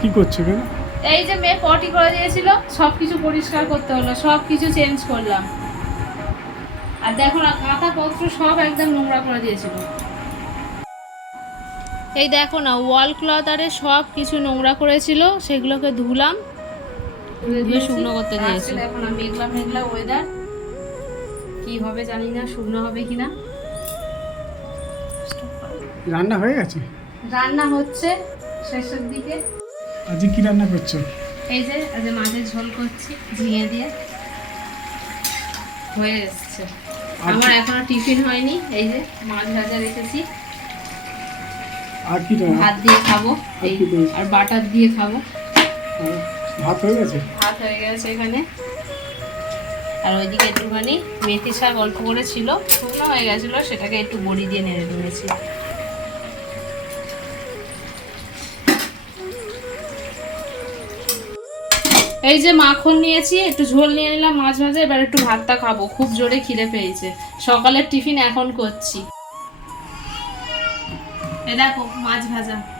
কি করছ কেন এই যে মেয়ে পটি করে দিয়েছিল সব কিছু পরিষ্কার করতে হলো সব কিছু চেঞ্জ করলাম। আর দেখো না কাঁথা পত্র সব একদম নোংরা করে দিয়েছিল। এই দেখো না ওয়াল ক্লথ আরে সব কিছু নোংরা করেছিল সেগুলোকে ধুলাম ধুয়ে শুকনো করতে দিয়েছি। দেখো না মেঘলা মেঘলা ওয়েদার কি হবে জানি না শুকনো হবে কিনা। রান্না হয়ে গেছে? রান্না হচ্ছে শেষের দিকে। আজকে কি রান্না করছ? এই যে আজ মাছের ঝোল করছি ঝিঙে দিয়ে। হয়ে এসছে। আমার এখনও টিফিন হয়নি এই যে মাছ ভাজা রেখেছি। আর কি? ভাত দিয়ে খাব এই আর বাটার দিয়ে খাব। ভাত হয়ে গেছে? ভাত হয়ে গেছে এখানে। আর ওইদিকে একটুখানি মেথি শাক অল্প করে ছিল শুকনো হয়ে গেছিল সেটাকে একটু বড়ি দিয়ে নেড়ে নিয়েছি। এই যে মাখন নিয়েছি, একটু ঝোল নিয়ে নিলাম মাছ ভাজা, এবার একটু ভাতটা খাব। খুব জোরে খিদে পেয়েছে। সকালের টিফিন এখন করছি। এ দেখো, মাছ ভাজা।